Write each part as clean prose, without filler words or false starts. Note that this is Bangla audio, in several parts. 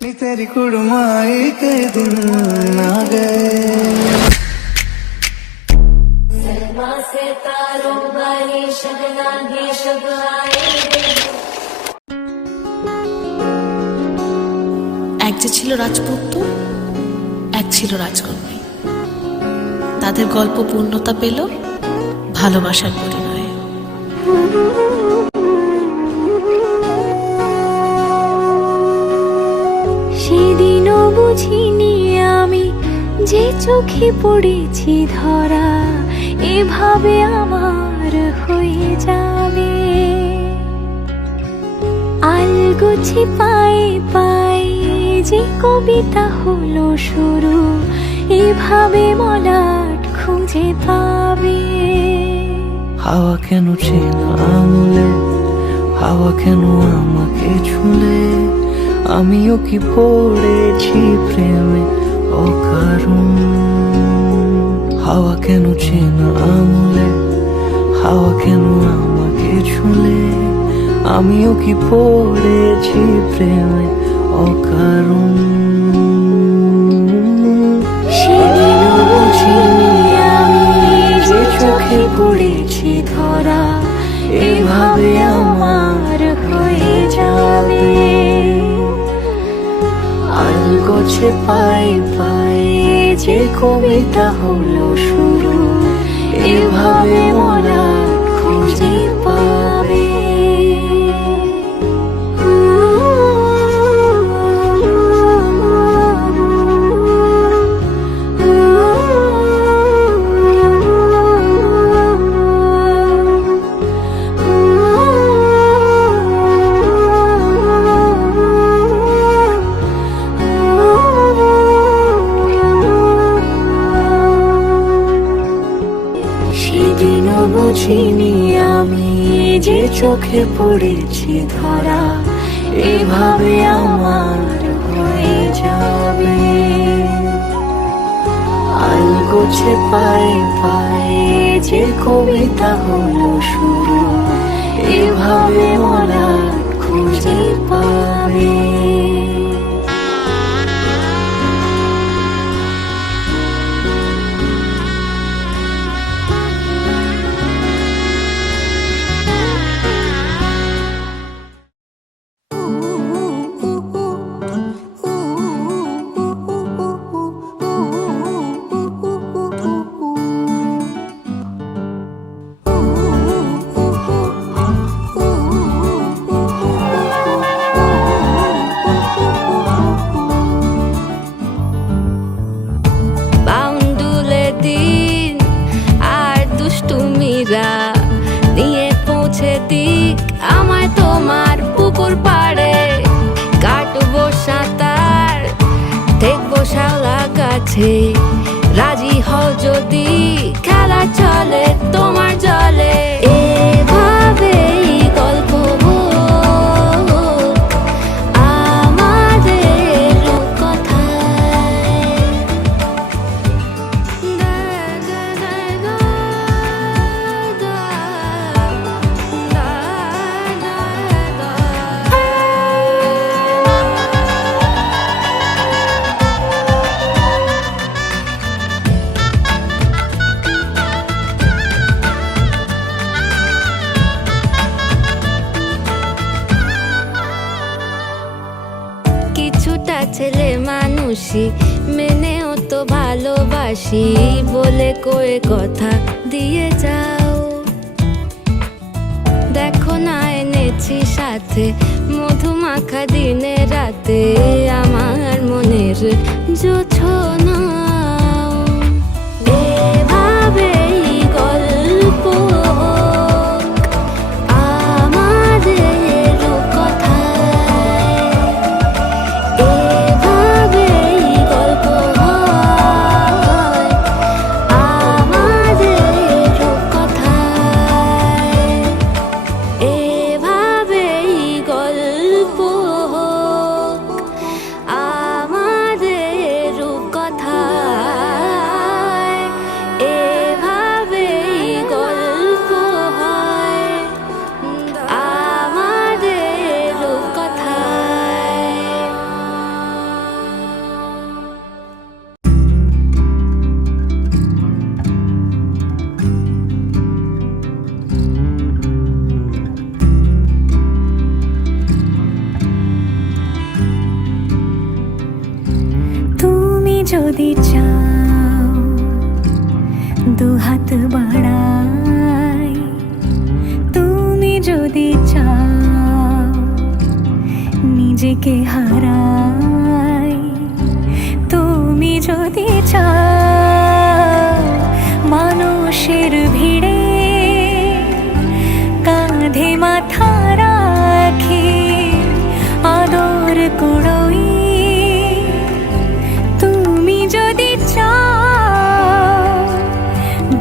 नी तेरी कुड़माई के दिन आ गए। सलमा से तारों वाली शबना भी शब आए। এক যে ছিল রাজপুত্র, এক ছিল রাজকন্যা। তাদের গল্প পূর্ণতা পেল ভালোবাসার পরিণয়ে। সেদিনও বুঝিনি আমি যে চোখে পড়েছি ধরা এভাবে আমার হয়ে যাবে। আলগোছে পায়ে পায়ে যে কবিতা হলো শুরু এভাবে মলাট খুঁজে পাবে। হাওয়া কেন চেনা আঙুলে, হাওয়া কেন আমাকে ছুলে, আমিও কি পড়েছি প্রেমে অকারণ। হাওয়া কেন চেনা আঙুলে, হাওয়া কেন আমাকে ছুলে, আমিও কি পড়েছি প্রেমে অকারণ। সেদিনও বুঝিনি আমি যে চোখে পড়েছি ধরা এভাবে আমার হয়ে যাবে। আলগোছে পায়ে পায়ে যে কবিতা হলো শুরু এভাবে মরা খুঁজে পাবে। সেদিনও বুঝিনি আমি যে চোখে পড়েছি ধরা এভাবে আমার হয়ে যাবে। আলগোছে পায়ে পায়ে যে কবিতা হলো শুরু এভাবে মরা খুঁজে পাবে। নিয়ে পৌঁছে দিক আমায় তোমার পুকুর পাড়ে, কাটবো সাঁতার দেখবো শাওলা গাছে, রাজি হও যদি খেলা চলে তোমার জলে। এভাবেই গল্প আমাদের কথায়। কিছুটা ছেলে মানুষই মেনেও তো ভালোবাসি বলে কয়ে কথা দিয়ে যাও। দেখো না এনেছি সাথে মধুমাখা দিনে রাতে আমার মনের জোছনা। এভাবেই গল্প আমাদের কথায়। এভাবেই গল্প হয় আমাদের কথায়। এভাবেই গল্প আমাদের যদি চাও দুহাত বাড়াই, তুমি যদি চাও নিজেকে হারাই, তুমি যদি চাও মানুষের ভিড়ে কাঁধে মাথা রাখি আদর কুড়োই, তুমি যদি চাও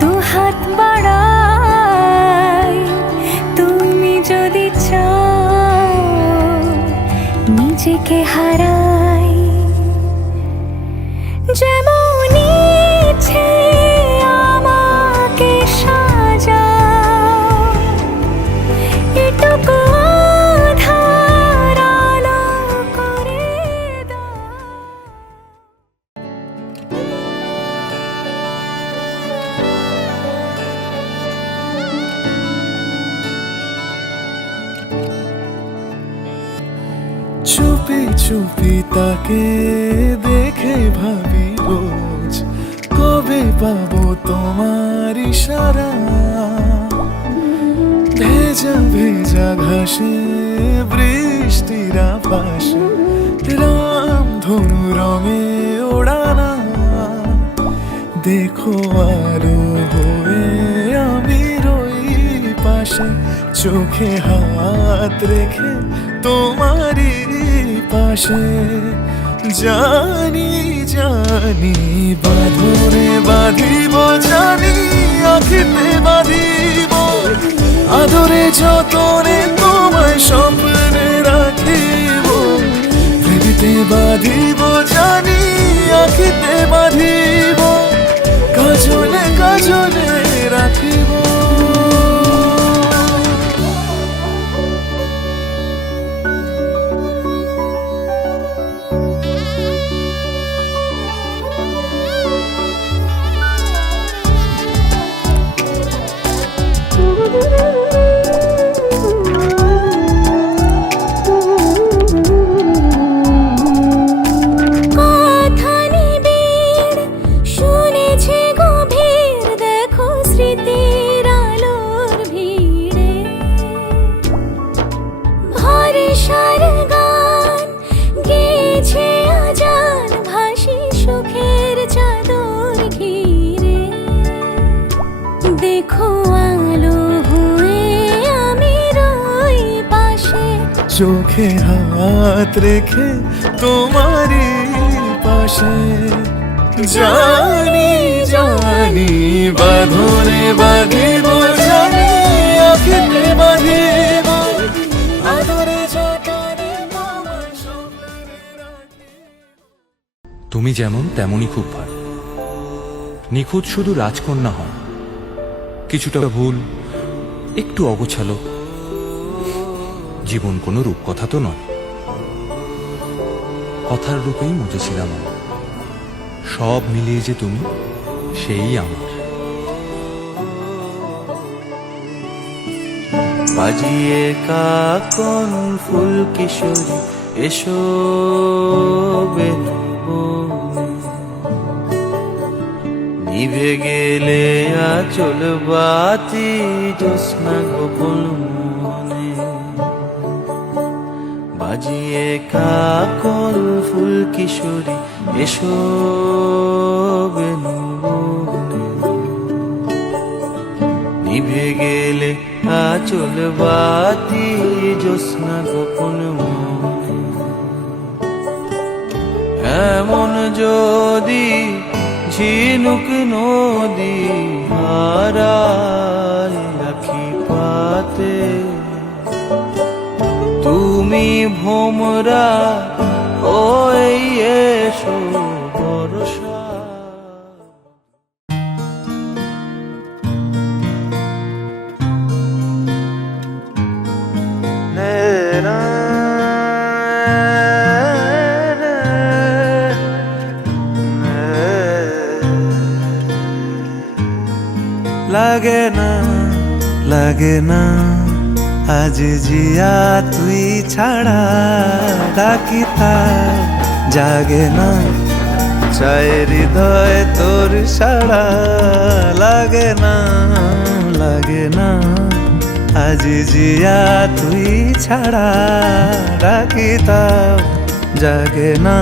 দুহাত বাড়াই, তুমি যদি চাও নিজেকে হারাই। যেমন ইচ্ছে আমাকে সাজাও, এটুকু আধার আলো করে দাও। চুপি চুপি তাকে দেখে ভাবি রোজ, কবে পাবো তোমার ইশারা। ভেজা ভেজা ঘাসে বৃষ্টির আভাসে রামধনু রঙে ওড়ানা। দেখো আলো হয়ে আমি রই পাশে, চোখে হাত রেখে তোমারই পাশে। জানি জানি বাঁধনে বাঁধিব, জানি আখিতে বাঁধিব, আদরে যতনে তোমায় স্বপ্নে রাখিব। প্রেমেতে বাঁধিব, জানি আখিতে বাঁধিব, কাজলে কাজলে রাখিব। কথা নিবিড় শুনেছি গভীর, দেখো স্মৃতির আলোর ভিড়ে ভরসার গান গেছে আজান, ভাসি সুখের চাদর ঘিরে। দেখো আলো হয়ে আমি রই পাশে, চোখে হাত রেখে তোমারই পাশে। জানি জানি বাঁধনে বাঁধিব, জানি আখিতে বাঁধিব, আদরে যতনে তোমায় স্বপ্নে রাখিব। তুমি যেমন তেমনই খুব ভালো। নিখুঁত শুধু রাজকন্যা হয়, কিছুটা ভুল, একটু অগোছালো। জীবন কোনো রূপকথা তো নয়, কথার রূপেই মজেছিলাম আমি। সব মিলিয়ে যে তুমি, সেই আমার। বাজিয়ে কাকন ফুল কিশোরী এসো বেনুবনে, নিভে গেলে আচল বাতি জ্যোৎস্না গোপন মনে। বাজিয়ে কাকন ফুল কিশোরী এসো বেনুবনে, নিভে গেলে আচল বাতি জ্যোৎস্না গোপন মনে। এমন যদি ঝিনুক নদী হারায় আখি পাতে, তুমি ভোমরা ওই এসো বর্ষা। লাগে না লাগে না আজ জিয়া তুই ছাড়া, ডাকি তার জাগে না চায় হৃদয় তোর সারা লাগে না, লাগে না। আজ জিয়া তুই ছাড়া ডাকি তাও জাগে না।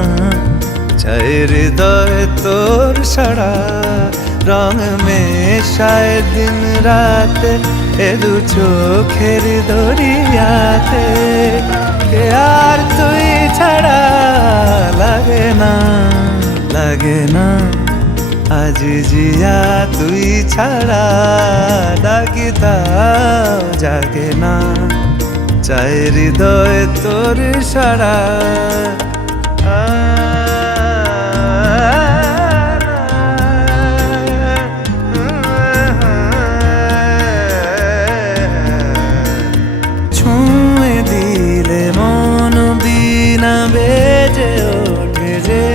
চায় হৃদয় তোর সারা রং মেশায় দিন রাতে এ দু চোখের দরিয়াতে। কে আর তুই ছাড়া লাগে না, লাগে না। আজ জিয়া তুই ছাড়া ডাকি তাও জাগে না। চায় হৃদয় তোর সারা ছুঁয়ে দিলে মন বিনা বেজে ওঠে যে।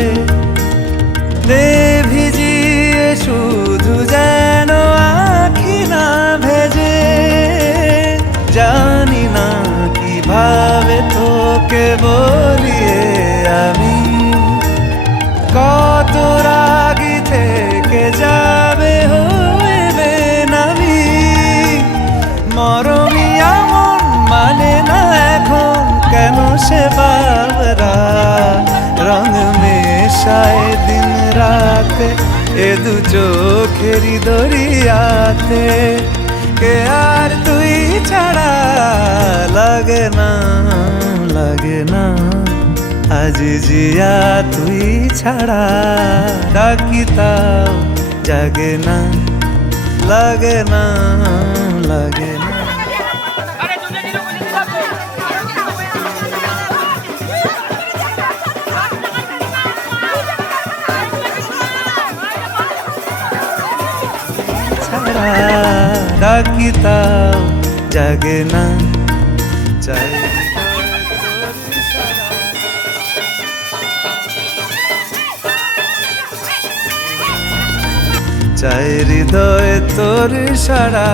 দে ভিজিয়ে শুধু যেন আখি না ভেজে। জানি না কিভাবে তোকে বলিয়ে আমি কত রাগি থেকে যাবে হইবে নামি। মরমিয়া মন মানে না এখন কেন সে বাবরা। রং মেশায় দিন রাতে এ দু চোখেরই দরিয়াতে। কে আর তুই ছাড়া লাগে না, লাগে না। আজ জিয়া তুই ছাড়া ডাকি তাও জাগে না, লাগে না, লাগে না। ছাড়া ডাকি তাও জাগে না। চাই চাই হৃদয় তোর সারা।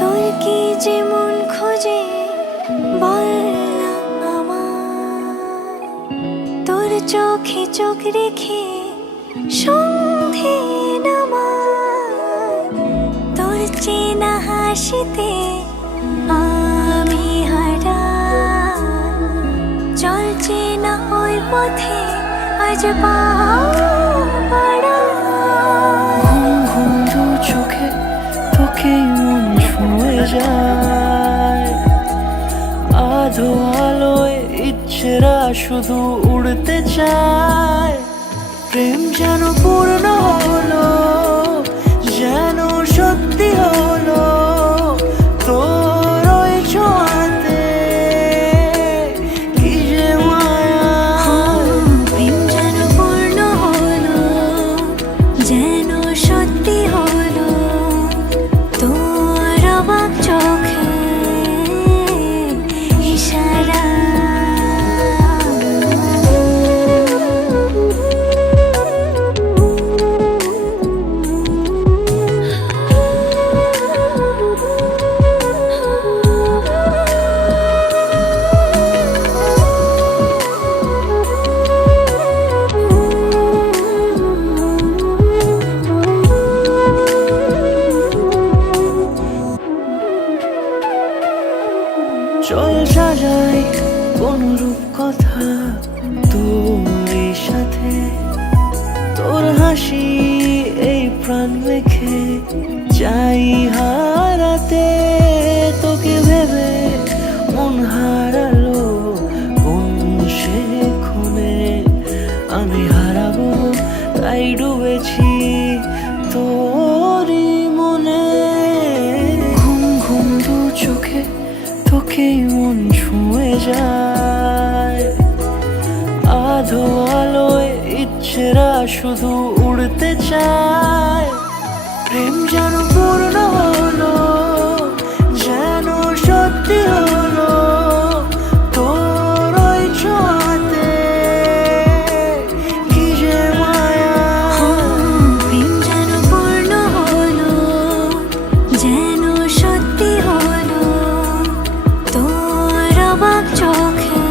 তোর কি যেমন খোঁজে বল না আমায়। তোর চোখে চোখ রেখে সন্ধে নামায়। তোর চেনা হাসিতে আমি হারাই। চল চেনা ওই পথে আজ পা বাড়াই। ঘুম দু চোখে তোকে মন ছুঁয়ে যায়। আধো আলোয় ইচ্ছেরা শুধু উড়তে চায়। প্রেম যেন পূর্ণ হলো, যেন সত্যি হলো তোর ওই ছোঁয়াতে। কি যে মায়া, প্রেম যেন পূর্ণ হলো, যেন সত্যি হলো তোর অবাক চোখে ইশারা। চল সাজাই কোন রূপ কথা তোর সাথে। তোর হাসি এই প্রাণ রেখে চাই হারাতে। তোকে ভেবে মন হারালো কোন সে ক্ষণে। আমি হারাবো তাই ডুবেছি তোরই মনে। ঘুম ঘুম দু চোখে তোকে মন ছুঁয়ে যায়। শুধু উড়তে চায়। প্রেম যেন পূর্ণ হলো, যেন সত্যি হলো তোর ওই ছোঁয়াতে, কি যে মায়া। প্রেম যেন পূর্ণ হলো, যেন সত্যি হলো তোর অবাক চোখে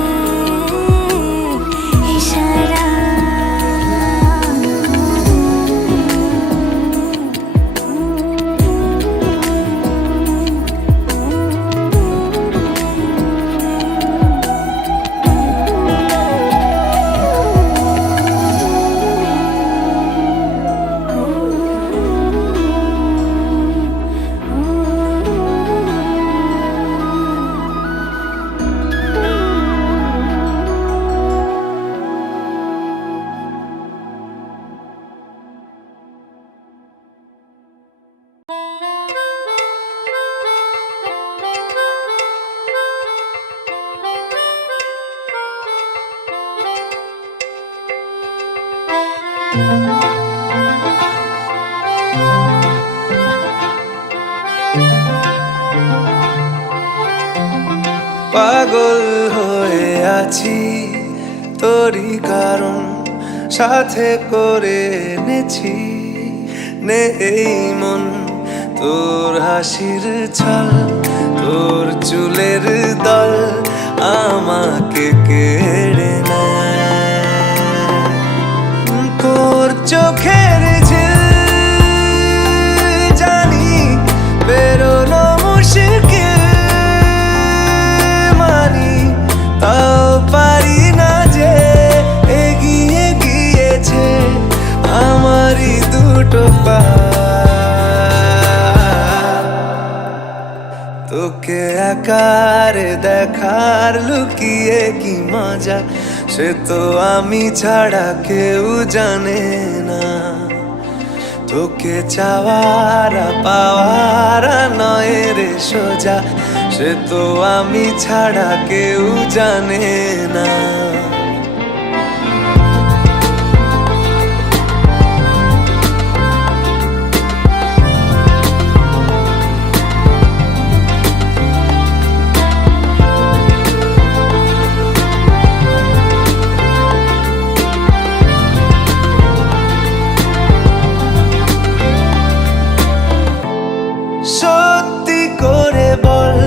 ইশারা। পাগল হয়ে আছি তোরই কারণ, সাথে করে এনেছি নে এই মন। তোর হাসির ছল, তোর চুলের দল আমাকে কেড়ে নেয়। তোর চোখের ঝিল জানি বেরোনো মুশকিল, মানি তাও পারি না যে এগিয়ে গিয়েছে আমারই দুটো পা। তোকে আকারে দেখার লুকিয়ে কি মজা, সে তো আমি ছাড়া কেউ জানে না। তোকে চাওয়ারা পাওয়ারা নয় রে সোজা, সে তো আমি ছাড়া কেউ জানে না। সত্যি করে বল,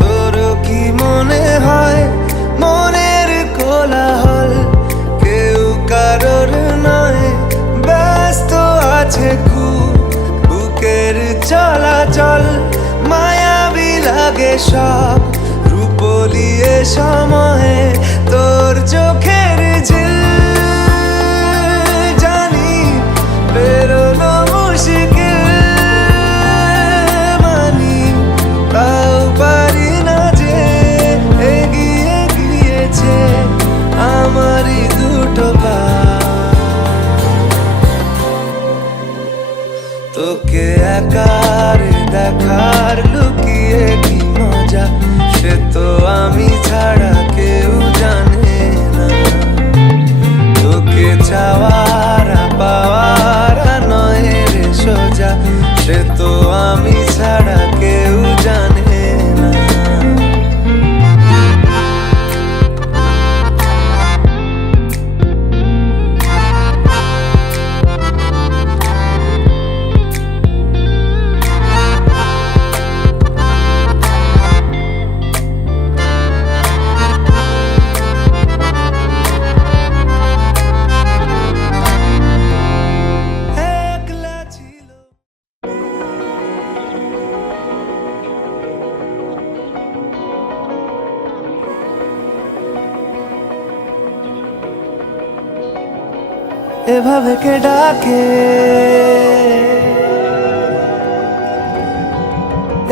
তোর কি মনে হয় মনের কোলাহল কেউ কারোর নয়, ব্যস্ত আছে খুব বুকের চলাচল। মায়াবী লাগে সব রূপলিয়ে সময়ে তোর চোখের ঝিল জানি বেরোনো মুশকিল, মানি তাও পারি না যে এগিয়ে গিয়েছে আমারই দুটো পা। তোকে আকারে দেখার লুকিয়ে কি মজা, সে তো আমি ছাড়া কেউ জানে না। তোকে চাওয়ারা পাওয়ারা নয় রে সোজা, সে তো আমি ছাড়া কেউ জানে না। একলা ছিল এভাবে কে ডাকে,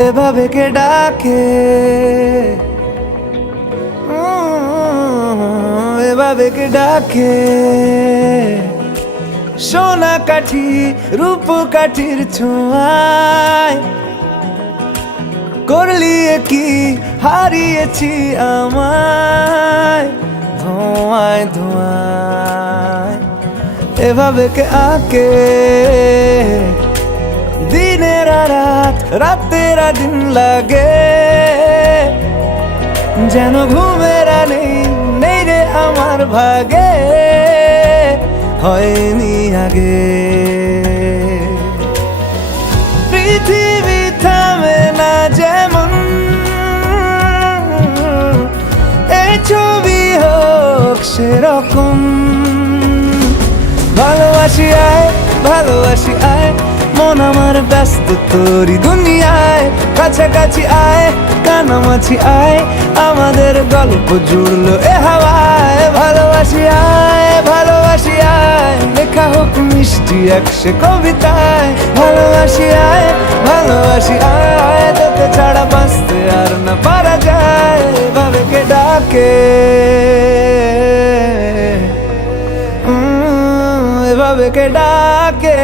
এভাবে কে ডাকে, এভাবে কে ডাকে। সোনা কাঠি রূপ কাঠির ছোঁয়ায় করলি কি হারিয়েছি আমায় ধোঁয়ায় ধোঁয়ায়। এভাবে কে আকে দিনের রাত রাতের দিন লাগে যেন ঘুমের নেই নেই রে আমার ভাগে হয়নি আগে পৃথিবী থামে না যেমন এই ছবি হোক সেরকম ভালোবাসি আয় ভালোবাসি আয় মন আমার ব্যস্ত তোরি দুনিয়ায় কাছাকাছি আয় কানামাছি আয় আমাদের গল্প জুড়লো এ হাওয়ায় ভালোবাসি আয় লেখা হোক মিষ্টি একশে কবিতায় ভালোবাসি আয় তোকে ছাড়া বাঁচতে আর না পারা যায় এভাবে কে ডাকে এভাবে কে ডাকে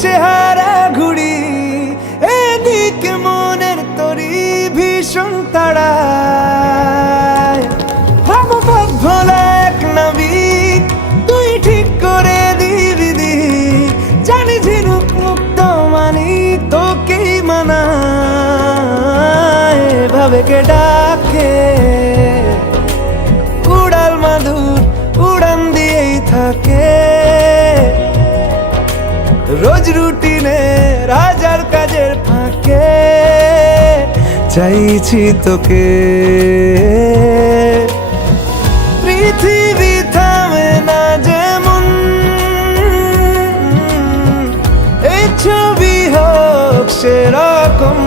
সেহারা ঘুড়ি এদিকে মনের তরি ভীষণ তাড়ায় ভোলা এক নাবিক তুই ঠিক করে দিবি জানি ঝিনুক মুক্ত মানি তোকেই মানায় ভাবে কে ডাকে উড়াল মাদুর উড়ান দিয়েই থাকে রোজ রুটিনে রাজার কাজের ফাঁকে চাইছি তোকে পৃথিবী থামে না যেমন এই ছবি হোক সেরকম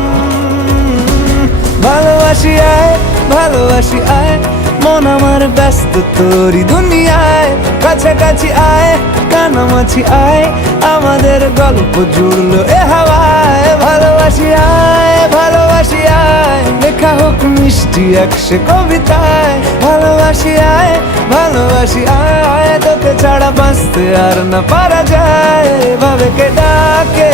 ভালোবাসি আয় মন আমার ব্যস্ত তোরি দুনিয়ায় কাছাকাছি আয় কানামাছি আয় আমাদের গল্প জুড়লো এ হাওয়ায় ভালোবাসি আয় লেখা হোক মিষ্টি একশে কবিতায় ভালোবাসি আয় তোকে ছাড়া বাঁচতে আর না পারা যায় ভাবে কে ডাকে